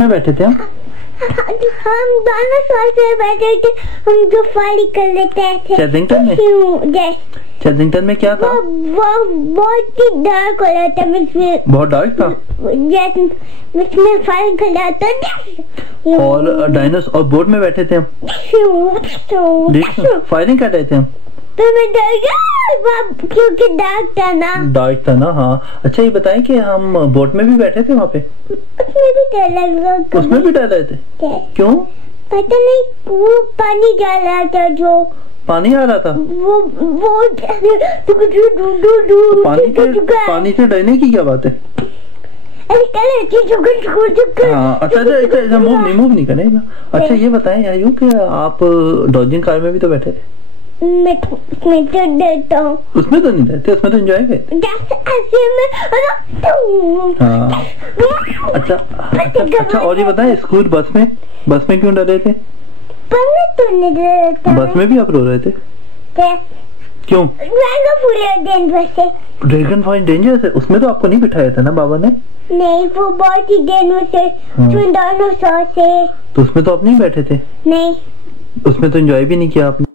में बैठे थे हम दोनों साथ में बैठे थे। हम जो फाली कर लेते थे चेदिंगटन में। चेदिंगटन में क्या था? वो बहुत ही डार्क हो रहा था। बहुत डार्क था। जैसे उसमें फाइल कर रहा था। और डायनासोर और बोट में बैठे थे हम। फायरिंग कर रहे थे हम। तो मैं डर गया क्योंकि डार्क था ना। डार्क था ना, हाँ। अच्छा ये बताएं कि हम बोट में भी बैठे थे वहाँ पे? उसमें भी डर लग रहा। उसमें भी डर रहे थे? क्यों? पता नहीं, वो पानी जा रहा था। जो पानी आ रहा था वो पानी से डरने की क्या बात है? हाँ, अच्छा मूव नहीं करें ना। अच्छा ये बताएं आयु कि आप डॉजिंग कार में भी तो बैठे थे। मैं तो डरता हूँ। उसमें तो नहीं डरते, उसमें तो एंजॉय करते। हाँ। अच्छा और ये बताएं स्कूल बस में क्यों डर रहे थे? तो नहीं डरता। बस में भी आप रो रहे थे? क्यों? ड्रैगन फ्लाई डेंजरस है। उसमें तो आपको नहीं बिठाया था ना बाबा ने? नहीं, वो बहुत ही डेंजरस है। डायनासोर से। तो उसमें तो आप नहीं बैठे थे? नहीं, उसमें तो एंजॉय भी नहीं किया आपने।